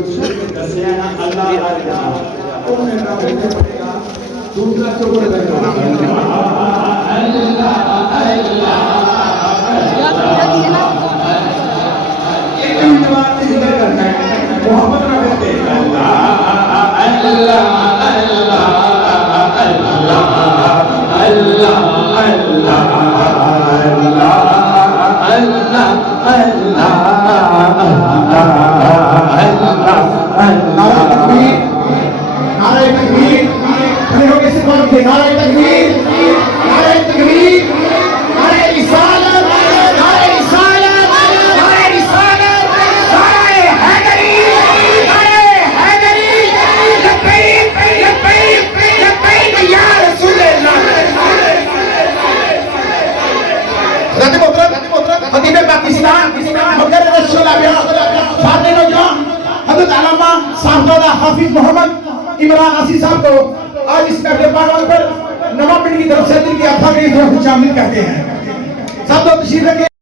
دسیا نا اللہ دوسرا چکر محمد حافظ محمد عمران عاصی صاحب کو آج اس محفل پاک پر نواں پنڈ کی طرف سے دل کی اتھا میں شامل کہتے ہیں. سب لوگ تشریف رکھیں.